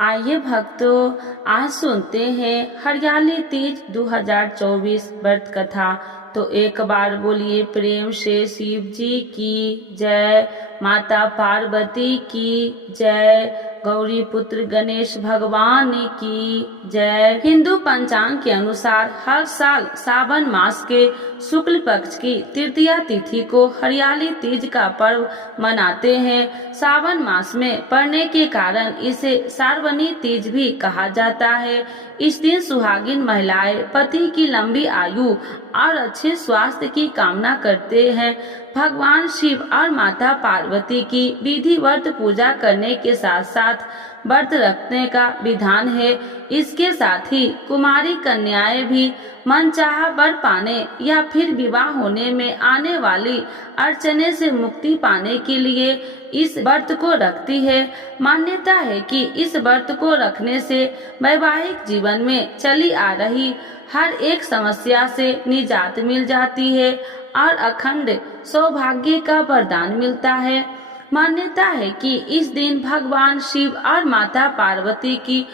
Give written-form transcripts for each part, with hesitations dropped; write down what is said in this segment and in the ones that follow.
आइए भक्तों, आज सुनते हैं हरियाली तीज 2024 व्रत कथा। तो एक बार बोलिए प्रेम से शिव जी की जय, माता पार्वती की जय, गौरी पुत्र गणेश भगवान की जय। हिंदू पंचांग के अनुसार हर साल सावन मास के शुक्ल पक्ष की तृतीया तिथि को हरियाली तीज का पर्व मनाते हैं। सावन मास में पड़ने के कारण इसे सार्वजनिक तीज भी कहा जाता है। इस दिन सुहागिन महिलाएं पति की लंबी आयु और अच्छे स्वास्थ्य की कामना करते हैं। भगवान शिव और माता पार्वती की विधिवत पूजा करने के साथ साथ व्रत रखने का विधान है। इसके साथ ही कुमारी कन्याएं भी मनचाहा वर पाने या फिर विवाह होने में आने वाली अड़चने से मुक्ति पाने के लिए इस व्रत को रखती है। मान्यता है कि इस व्रत को रखने से वैवाहिक जीवन में चली आ रही हर एक समस्या से निजात मिल जाती है और अखंड सौभाग्य का वरदान मिलता है। मान्यता है कि इस दिन भगवान शिव और माता पार्वती की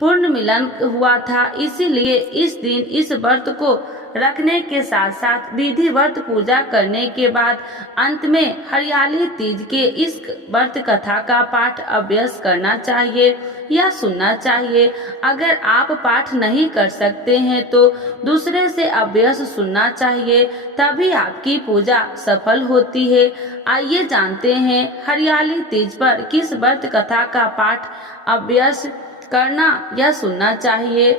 पूर्ण मिलन हुआ था, इसीलिए इस दिन इस व्रत को रखने के साथ साथ विधिवत पूजा करने के बाद अंत में हरियाली तीज के इस व्रत कथा का पाठ अभ्यास करना चाहिए या सुनना चाहिए। अगर आप पाठ नहीं कर सकते हैं तो दूसरे से अभ्यास सुनना चाहिए, तभी आपकी पूजा सफल होती है। आइए जानते हैं हरियाली तीज पर किस व्रत कथा का पाठ अभ्यास करना या सुनना चाहिए।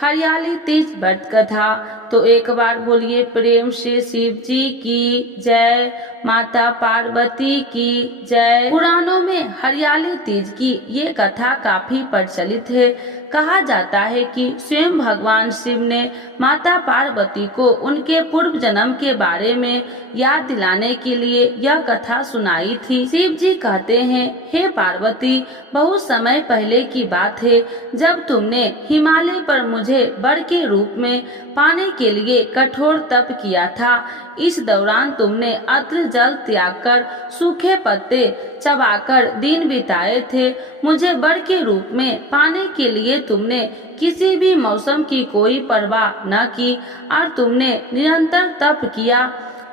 हरियाली तीज व्रत कथा। तो एक बार बोलिए प्रेम से शिव जी की जय, माता पार्वती की जय। पुराणों में हरियाली तीज की ये कथा काफी प्रचलित है। कहा जाता है कि स्वयं भगवान शिव ने माता पार्वती को उनके पूर्व जन्म के बारे में याद दिलाने के लिए यह कथा सुनाई थी। शिव जी कहते हैं, हे पार्वती, बहुत समय पहले की बात है जब तुमने हिमालय पर मुझे वर के रूप में पाने के लिए कठोर तप किया था। इस दौरान तुमने अत्र जल त्याग कर सूखे पत्ते चबाकर दिन बिताए थे। मुझे वर के रूप में पाने के लिए तुमने किसी भी मौसम की कोई परवाह न की और तुमने निरंतर तप किया।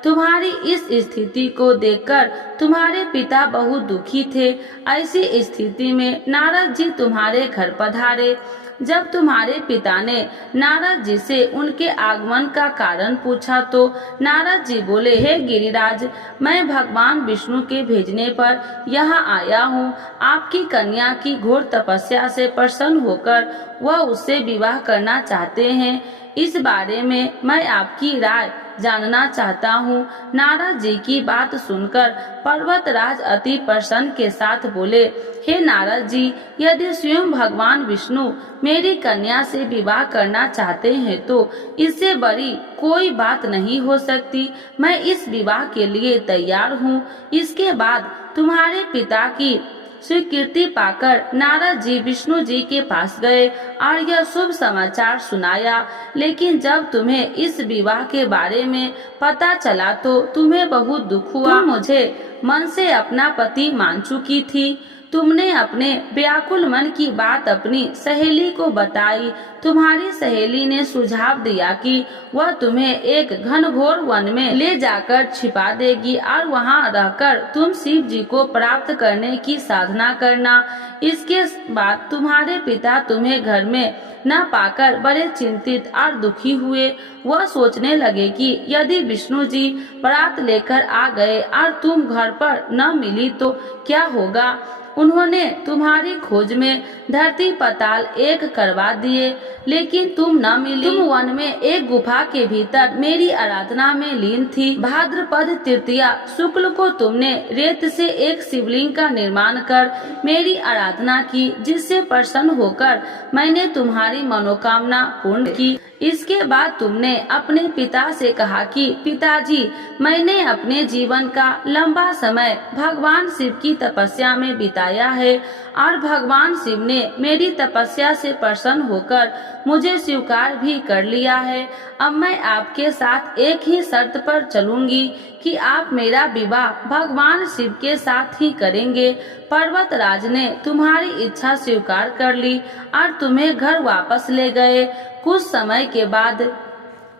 तुम्हारी इस स्थिति को देखकर तुम्हारे पिता बहुत दुखी थे। ऐसी स्थिति में नारद जी तुम्हारे घर पधारे। जब तुम्हारे पिता ने नारद जी से उनके आगमन का कारण पूछा तो नारद जी बोले, हे गिरिराज, मैं भगवान विष्णु के भेजने पर यहाँ आया हूँ। आपकी कन्या की घोर तपस्या से प्रसन्न होकर वह उससे विवाह करना चाहते हैं। इस बारे में मैं आपकी राय जानना चाहता हूँ। नारद जी की बात सुनकर पर्वतराज अति प्रसन्न के साथ बोले, हे नारद जी, यदि स्वयं भगवान विष्णु मेरी कन्या से विवाह करना चाहते हैं तो इससे बड़ी कोई बात नहीं हो सकती। मैं इस विवाह के लिए तैयार हूँ। इसके बाद तुम्हारे पिता की स्वीकृति पाकर नारद जी विष्णु जी के पास गए और यह शुभ समाचार सुनाया। लेकिन जब तुम्हें इस विवाह के बारे में पता चला तो तुम्हें बहुत दुख हुआ। तुम मुझे मन से अपना पति मान चुकी थी। तुमने अपने व्याकुल मन की बात अपनी सहेली को बताई। तुम्हारी सहेली ने सुझाव दिया कि वह तुम्हें एक घनघोर वन में ले जाकर छिपा देगी और वहां रहकर तुम शिव जी को प्राप्त करने की साधना करना। इसके बाद तुम्हारे पिता तुम्हें घर में न पाकर बड़े चिंतित और दुखी हुए। वह सोचने लगे कि यदि विष्णु जी बारात लेकर आ गए और तुम घर पर न मिली तो क्या होगा। उन्होंने तुम्हारी खोज में धरती पताल एक करवा दिए, लेकिन तुम न मिली। तुम वन में एक गुफा के भीतर मेरी आराधना में लीन थी। भाद्रपद तृतीया शुक्ल को तुमने रेत से एक शिवलिंग का निर्माण कर मेरी आराधना की, जिससे प्रसन्न होकर मैंने तुम्हारी मनोकामना पूर्ण की। इसके बाद तुमने अपने पिता से कहा कि पिताजी, मैंने अपने जीवन का लंबा समय भगवान शिव की तपस्या में बिताया बुलाया है और भगवान शिव ने मेरी तपस्या से प्रसन्न होकर मुझे स्वीकार भी कर लिया है। अब मैं आपके साथ एक ही शर्त पर चलूंगी कि आप मेरा विवाह भगवान शिव के साथ ही करेंगे। पर्वतराज ने तुम्हारी इच्छा स्वीकार कर ली और तुम्हें घर वापस ले गए। कुछ समय के बाद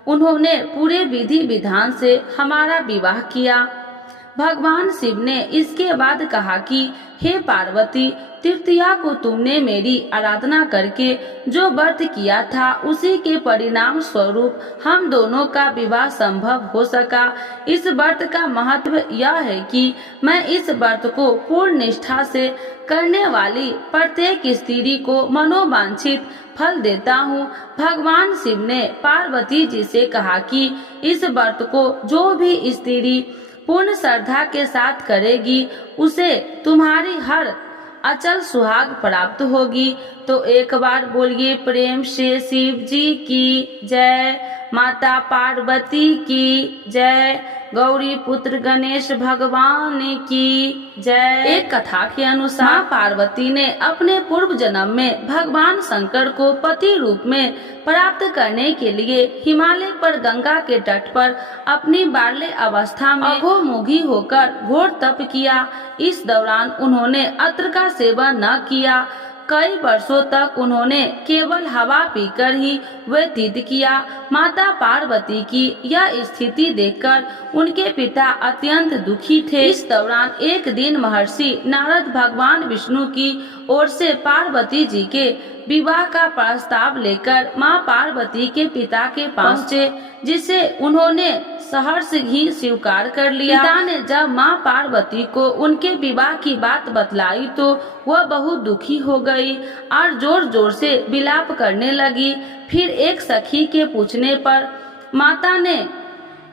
उन्होंने पूरे विधि विधान से हमारा विवाह किया। भगवान शिव ने इसके बाद कहा कि हे पार्वती, तृतीया को तुमने मेरी आराधना करके जो व्रत किया था उसी के परिणाम स्वरूप हम दोनों का विवाह संभव हो सका। इस व्रत का महत्व यह है कि मैं इस व्रत को पूर्ण निष्ठा से करने वाली प्रत्येक स्त्री को मनोवांछित फल देता हूँ। भगवान शिव ने पार्वती जी से कहा कि इस व्रत को जो भी स्त्री पूर्ण श्रद्धा के साथ करेगी उसे तुम्हारी हर अचल सुहाग प्राप्त होगी। तो एक बार बोलिए प्रेम से शिव जी की जय, माता पार्वती की जय, गौरी पुत्र गणेश भगवान की जय। एक कथा के अनुसार माँ पार्वती ने अपने पूर्व जन्म में भगवान शंकर को पति रूप में प्राप्त करने के लिए हिमालय पर गंगा के तट पर अपनी बाल्य अवस्था में अघोमुखी होकर घोर तप किया। इस दौरान उन्होंने अत्र का सेवन न किया। कई वर्षों तक उन्होंने केवल हवा पीकर ही व्यतीत किया। माता पार्वती की यह स्थिति देखकर उनके पिता अत्यंत दुखी थे। इस दौरान एक दिन महर्षि नारद भगवान विष्णु की ओर से पार्वती जी के विवाह का प्रस्ताव लेकर माँ पार्वती के पिता के पास पहुँचे, जिसे उन्होंने सहर्ष ही स्वीकार कर लिया। पिता ने जब माँ पार्वती को उनके विवाह की बात बतलाई तो वह बहुत दुखी हो गई और जोर जोर से विलाप करने लगी। फिर एक सखी के पूछने पर माता ने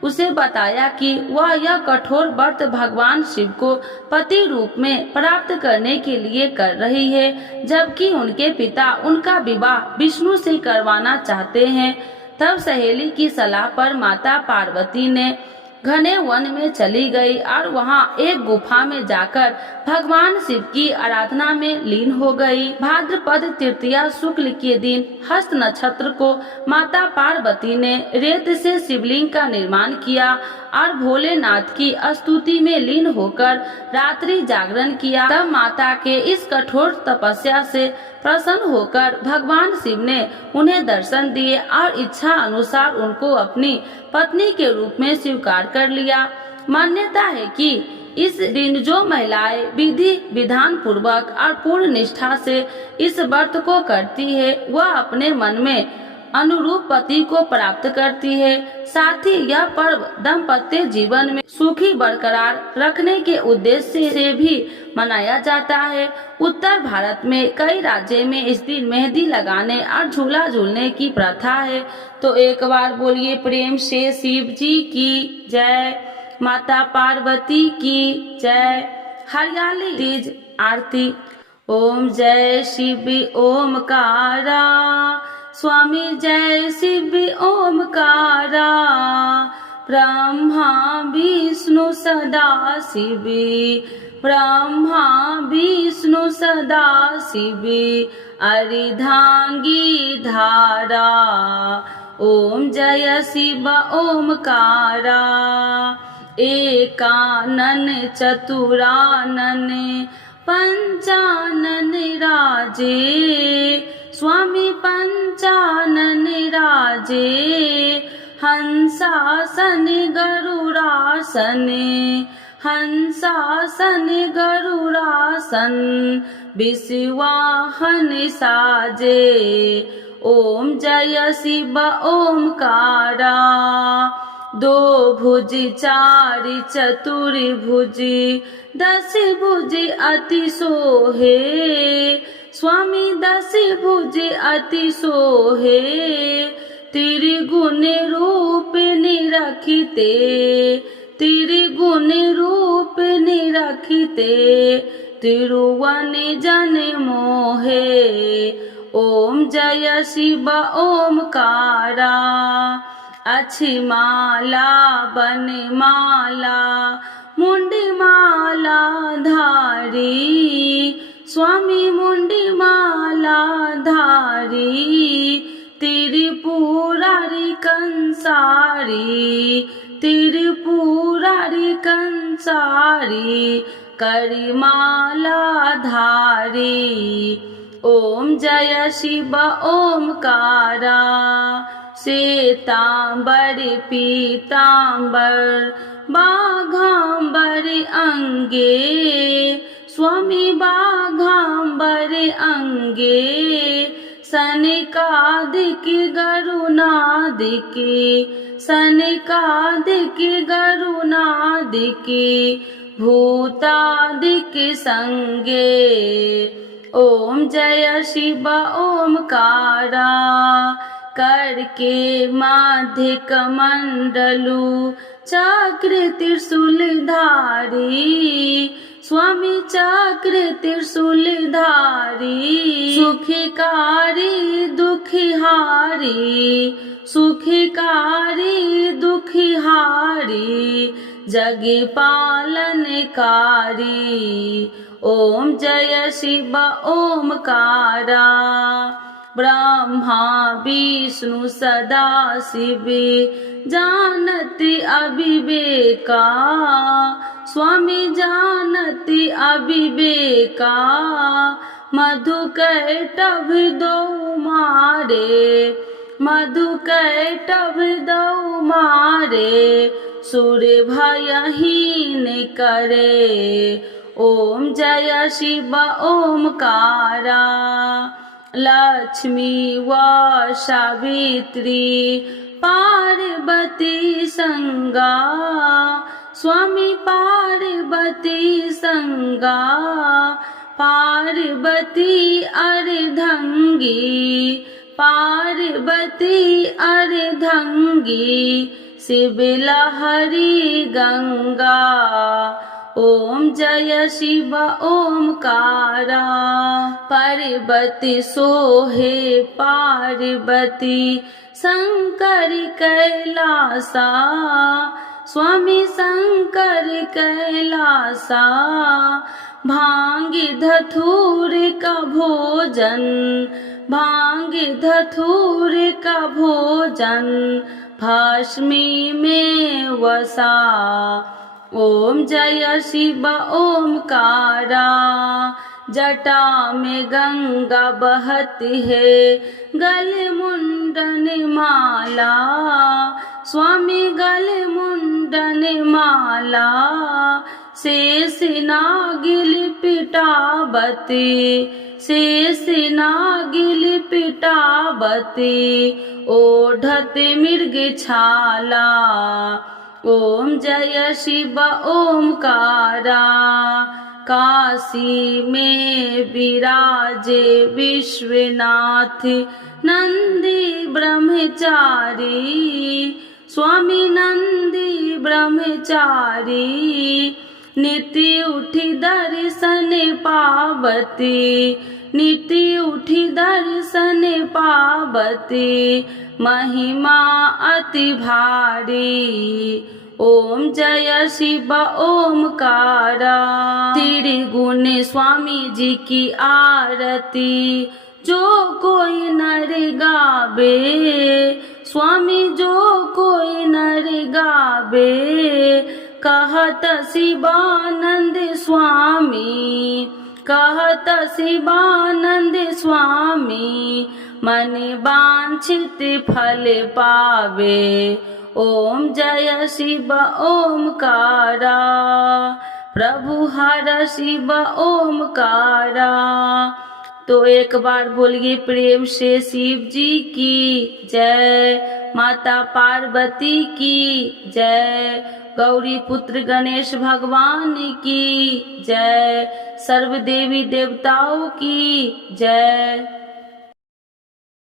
उसे बताया कि वह यह कठोर व्रत भगवान शिव को पति रूप में प्राप्त करने के लिए कर रही है, जबकि उनके पिता उनका विवाह विष्णु से करवाना चाहते हैं। तब सहेली की सलाह पर माता पार्वती ने घने वन में चली गई और वहां एक गुफा में जाकर भगवान शिव की आराधना में लीन हो गई। भाद्रपद तृतीया शुक्ल के दिन हस्त नक्षत्र को माता पार्वती ने रेत से शिवलिंग का निर्माण किया और भोलेनाथ की स्तुति में लीन होकर रात्रि जागरण किया। तब माता के इस कठोर तपस्या से प्रसन्न होकर भगवान शिव ने उन्हें दर्शन दिए और इच्छा अनुसार उनको अपनी पत्नी के रूप में स्वीकार कर लिया। मान्यता है कि इस दिन जो महिलाएं विधि विधान पूर्वक और पूर्ण निष्ठा से इस व्रत को करती है वह अपने मन में अनुरूप पति को प्राप्त करती है। साथ ही यह पर्व दाम्पत्य जीवन में सुखी बरकरार रखने के उद्देश्य से भी मनाया जाता है। उत्तर भारत में कई राज्यों में इस दिन मेहंदी लगाने और झूला झूलने की प्रथा है। तो एक बार बोलिए प्रेम से शिव जी की जय, माता पार्वती की जय। हरियाली तीज आरती। ओम जय शिव ओमकारा, स्वामी जय शिव ओमकारा, ब्रह्मा विष्णु सदा शिव, ब्रह्मा विष्णु सदा शिव, अर्धांगी धारा। ओम जय शिव ओमकारा, एकानन चतुरानन पंचानन राजे, स्वामी पंचानन राजे, हंसासन गरुड़ासन, हंसासन गरुड़ासन, विश्वाहन साजे। ओम जय शिव ओमकारा, दो भुज चार चतुर्भुज, दस भुज अति सोहे, स्वामी दस भुज अति सोहे, त्रिगुण रूप निरखिते, त्रिगुण रूप निरखिते, तिरुवन जन मोहे। ओम जय शिव ओमकारा, अच्छी माला बन माला, मुंडी माला धारी, स्वामी मुंडी माला धारी, त्रिपुरारी कंसारी, त्रिपुरारी कंसारी, करिमाला धारी। ओम जय शिव ओमकारा, श्वेतांबर पीतांबर बाघांबर अंगे, स्वामी बाघांबर अंगे, सनकादिक गरुनादिक, सनकादिक गरुनादिक, भूतादिक संगे। ओम जय शिव ओमकारा, करके माध्य कमंडलु चक्र त्रिशूल धारी, स्वामी चक्र त्रिशूल धारी, सुखकारी दुखिहारी, सुखकारी दुखिहारी, जग पालनकारी। ओम जय शिव ओमकारा, ब्रह्मा विष्णु सदा शिव जानति अविवेका, स्वामी जानति अविवेका, मधुकैटभ दो मारे, मधुकैटभ दो मारे, सुर भयहीन करे। ओम जय शिव ओमकारा, लक्ष्मी व सावित्री पार्वती संगा, स्वामी पार्वती संगा, पार्वती अर्धंगी, पार्वती अर्धंगी, शिव लहरी गंगा। ओम जय शिव ओमकारा, पार्वती सोहे पार्वती शंकर कैलासा, स्वामी शंकर कैलासा, भांग धतूर का भोजन, भांग धतूर का भोजन, भस्मी में वसा। ओम जय शिव ओमकारा, जटा में गंगा बहती है, गले मुंडन माला, स्वामी गले मुंडन माला, शेष नागिल पिटावती, शेष नागिल पिटावती, ओढ़त मृग छाला। ओम जय शिव ओमकारा, काशी में विराजे विश्वनाथ नंदी ब्रह्मचारी, स्वामी नंदी ब्रह्मचारी, नित्य उठी दर्शन पावती, नित्य उठी दर्शन पावती, महिमा अति भारी। ओम जय शिव ओमकारा, त्रिगुण स्वामी जी की आरती जो कोई नर गावे, स्वामी जो कोई नर गावे, कहत शिवानंद स्वामी, कहत शिवानंद स्वामी, मन वांछित फल पावे। ओम जय शिव ओमकारा, प्रभु हर शिव ओमकारा। तो एक बार बोलिए प्रेम से शिव जी की जय, माता पार्वती की जय, गौरी पुत्र गणेश भगवान की जय, सर्व देवी देवताओं की जय।